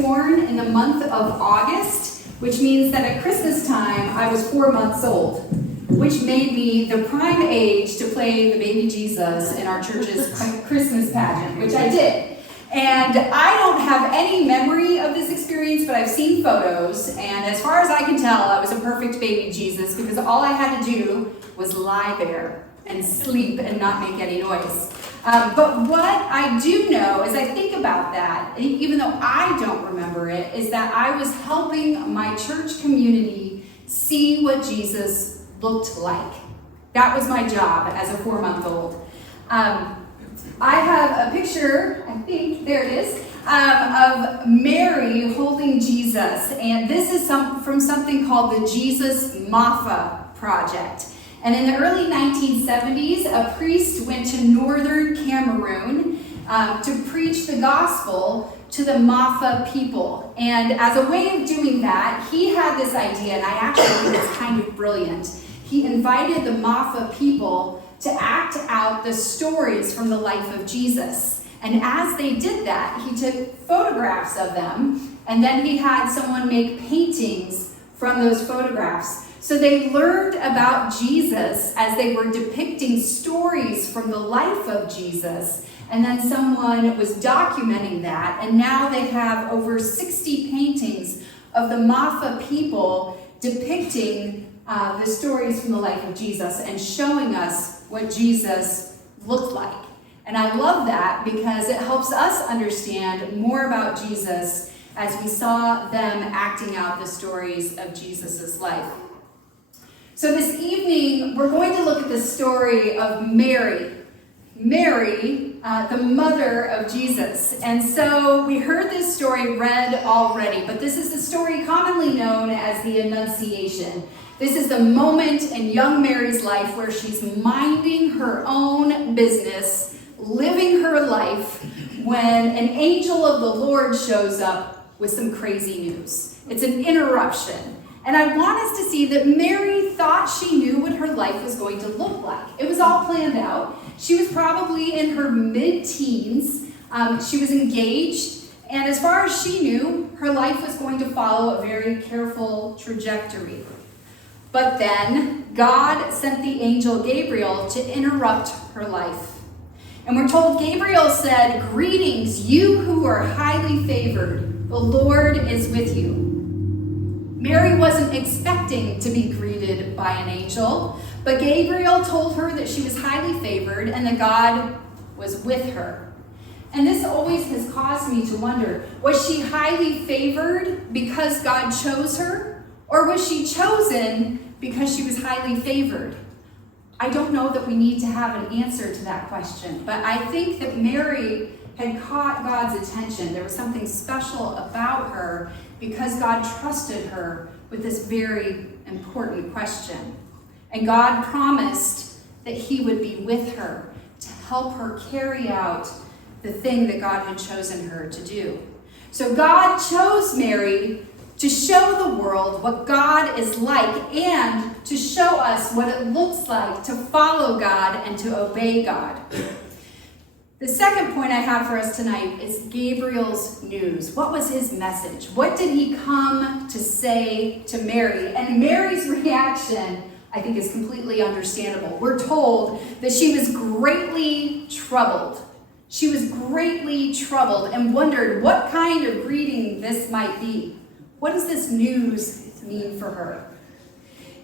born in the month of August, which means that at Christmas time, I was 4 months old, which made me the prime age to play the baby Jesus in our church's Christmas pageant, which I did. And I don't have any memory of this experience, but I've seen photos, and as far as I can tell, I was a perfect baby Jesus because all I had to do was lie there and sleep and not make any noise. But what I do know, as I think about that, even though I don't remember it, is that I was helping my church community see what Jesus looked like. That was my job as a 4-month-old. I have a picture, I think, there it is, of Mary holding Jesus. And this is from something called the Jesus Maffa Project. And in the early 1970s, a priest went to northern Cameroon to preach the gospel to the Maffa people. And as a way of doing that, he had this idea, and I actually think it's kind of brilliant. He invited the Maffa people to act out the stories from the life of Jesus. And as they did that, he took photographs of them, and then he had someone make paintings from those photographs. So they learned about Jesus as they were depicting stories from the life of Jesus, and then someone was documenting that, and now they have over 60 paintings of the Maffa people depicting the stories from the life of Jesus and showing us what Jesus looked like. And I love that because it helps us understand more about Jesus as we saw them acting out the stories of Jesus' life. So this evening, we're going to look at the story of Mary. Mary, the mother of Jesus. And so we heard this story read already, but this is the story commonly known as the Annunciation. This is the moment in young Mary's life where she's minding her own business, living her life, when an angel of the Lord shows up with some crazy news. It's an interruption. And I want us to see that Mary thought she knew what her life was going to look like. It was all planned out. She was probably in her mid-teens. She was engaged. And as far as she knew, her life was going to follow a very careful trajectory. But then God sent the angel Gabriel to interrupt her life. And we're told Gabriel said, "Greetings, you who are highly favored. The Lord is with you." Mary wasn't expecting to be greeted by an angel, but Gabriel told her that she was highly favored and that God was with her. And this always has caused me to wonder, was she highly favored because God chose her? Or was she chosen because she was highly favored? I don't know that we need to have an answer to that question, but I think that Mary had caught God's attention. There was something special about her because God trusted her with this very important question. And God promised that he would be with her to help her carry out the thing that God had chosen her to do. So God chose Mary to show the world what God is like and to show us what it looks like to follow God and to obey God. The second point I have for us tonight is Gabriel's news. What was his message? What did he come to say to Mary? And Mary's reaction, I think, is completely understandable. We're told that she was greatly troubled. She was greatly troubled and wondered what kind of greeting this might be. What does this news mean for her?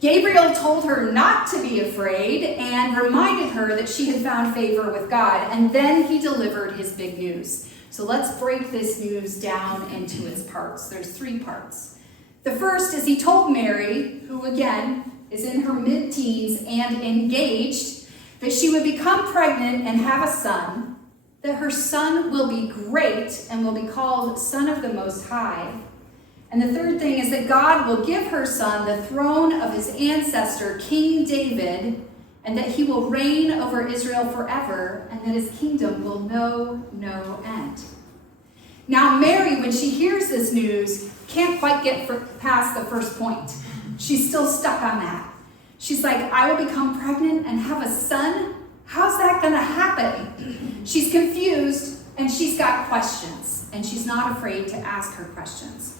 Gabriel told her not to be afraid and reminded her that she had found favor with God, and then he delivered his big news. So let's break this news down into its parts. There's 3 parts. The first is he told Mary, who again is in her mid-teens and engaged, that she would become pregnant and have a son, that her son will be great and will be called Son of the Most High. And the third thing is that God will give her son the throne of his ancestor, King David, and that he will reign over Israel forever, and that his kingdom will know no end. Now, Mary, when she hears this news, can't quite get past the first point. She's still stuck on that. She's like, I will become pregnant and have a son? How's that going to happen? She's confused and she's got questions. and she's not afraid to ask her questions.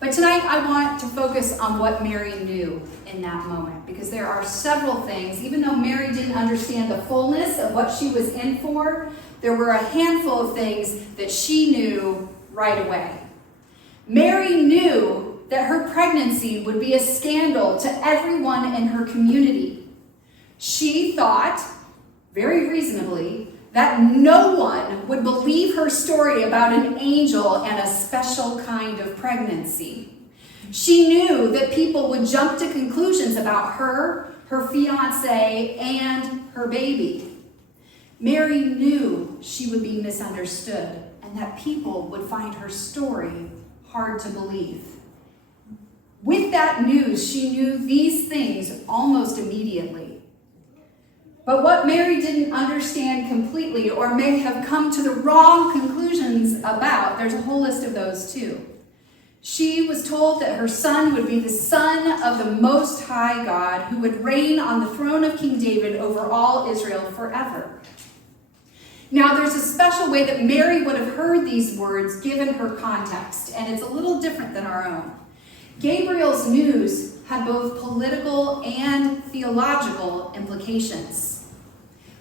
But tonight I want to focus on what Mary knew in that moment, because there are several things. Even though Mary didn't understand the fullness of what she was in for, there were a handful of things that she knew right away. Mary knew that her pregnancy would be a scandal to everyone in her community. She thought, very reasonably, that no one would believe her story about an angel and a special kind of pregnancy. She knew that people would jump to conclusions about her fiancé, and her baby. Mary knew she would be misunderstood and that people would find her story hard to believe. With that news, she knew these things almost immediately. But what Mary didn't understand completely, or may have come to the wrong conclusions about, there's a whole list of those too. She was told that her son would be the son of the Most High God, who would reign on the throne of King David over all Israel forever. Now, there's a special way that Mary would have heard these words given her context, and it's a little different than our own. Gabriel's news had both political and theological implications.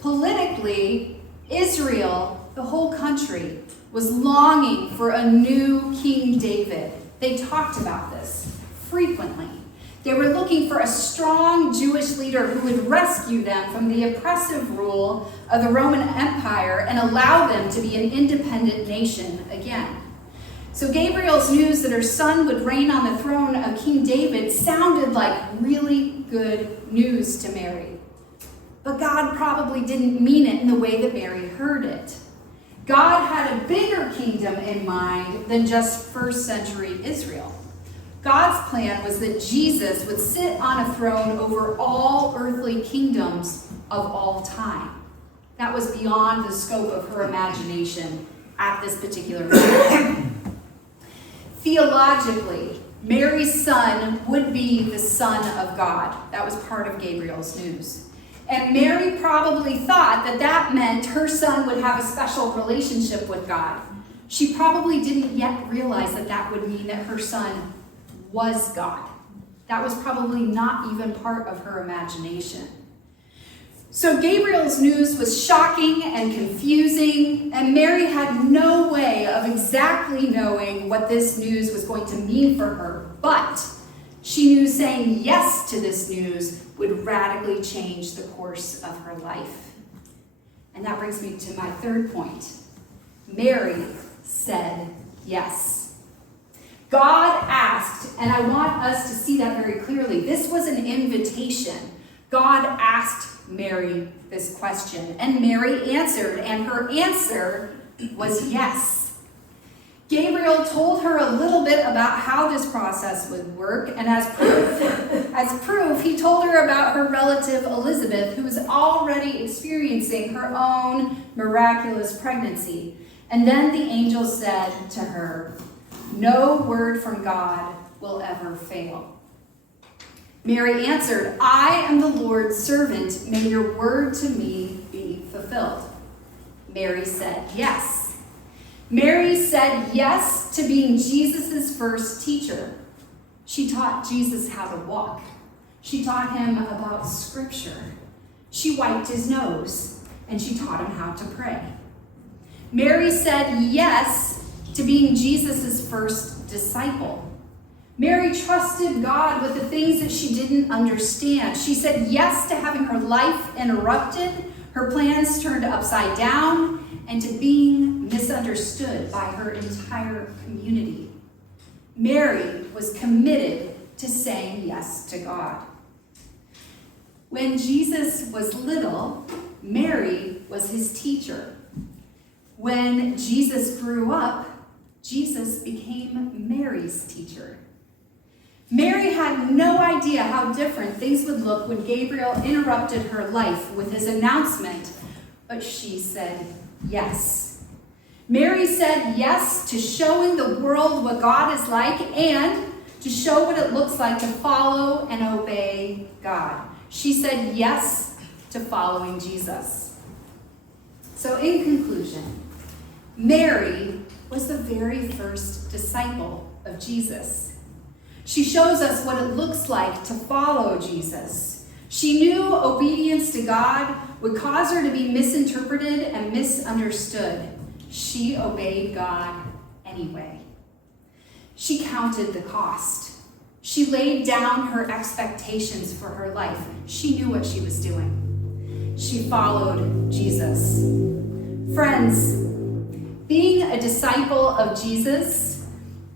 Politically, Israel, the whole country, was longing for a new King David. They talked about this frequently. They were looking for a strong Jewish leader who would rescue them from the oppressive rule of the Roman Empire and allow them to be an independent nation again. So Gabriel's news that her son would reign on the throne of King David sounded like really good news to Mary. But God probably didn't mean it in the way that Mary heard it. God had a bigger kingdom in mind than just first century Israel. God's plan was that Jesus would sit on a throne over all earthly kingdoms of all time. That was beyond the scope of her imagination at this particular time. Theologically, Mary's son would be the Son of God. That was part of Gabriel's news. And Mary probably thought that that meant her son would have a special relationship with God. She probably didn't yet realize that that would mean that her son was God. That was probably not even part of her imagination. So Gabriel's news was shocking and confusing, and Mary had no way of exactly knowing what this news was going to mean for her. But she knew saying yes to this news would radically change the course of her life. And that brings me to my third point. Mary said yes. God asked, and I want us to see that very clearly. This was an invitation. God asked Mary this question, and Mary answered, and her answer was yes. Gabriel told her a little bit about how this process would work, and as proof, he told her about her relative Elizabeth, who was already experiencing her own miraculous pregnancy. And then the angel said to her, "No word from God will ever fail." Mary answered, "I am the Lord's servant. May your word to me be fulfilled." Mary said yes. Mary said yes to being Jesus' first teacher. She taught Jesus how to walk. She taught him about Scripture. She wiped his nose, and she taught him how to pray. Mary said yes to being Jesus' first disciple. Mary trusted God with the things that she didn't understand. She said yes to having her life interrupted, her plans turned upside down, and to being misunderstood by her entire community. Mary was committed to saying yes to God. When Jesus was little, Mary was his teacher. When Jesus grew up, Jesus became Mary's teacher. Mary had no idea how different things would look when Gabriel interrupted her life with his announcement, but she said yes. Mary said yes to showing the world what God is like and to show what it looks like to follow and obey God. She said yes to following Jesus. So in conclusion, Mary was the very first disciple of Jesus. She shows us what it looks like to follow Jesus. She knew obedience to God would cause her to be misinterpreted and misunderstood. She obeyed God anyway. She counted the cost. She laid down her expectations for her life. She knew what she was doing. She followed Jesus. Friends, being a disciple of Jesus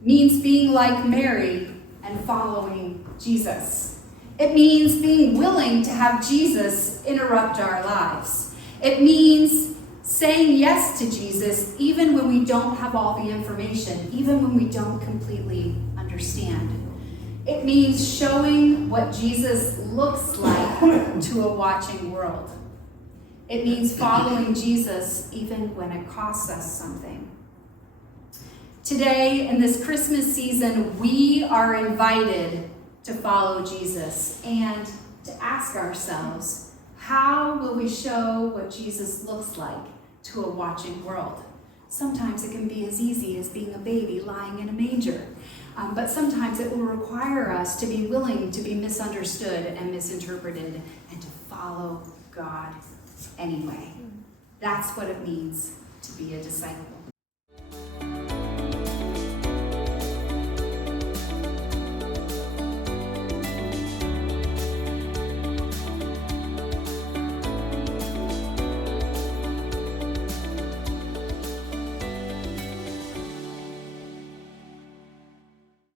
means being like Mary and following Jesus. It means being willing to have Jesus interrupt our lives. It means saying yes to Jesus even when we don't have all the information, even when we don't completely understand. It means showing what Jesus looks like to a watching world. It means following Jesus even when it costs us something. Today, in this Christmas season, we are invited to follow Jesus and to ask ourselves, how will we show what Jesus looks like to a watching world? Sometimes it can be as easy as being a baby lying in a manger. But sometimes it will require us to be willing to be misunderstood and misinterpreted and to follow God anyway. That's what it means to be a disciple.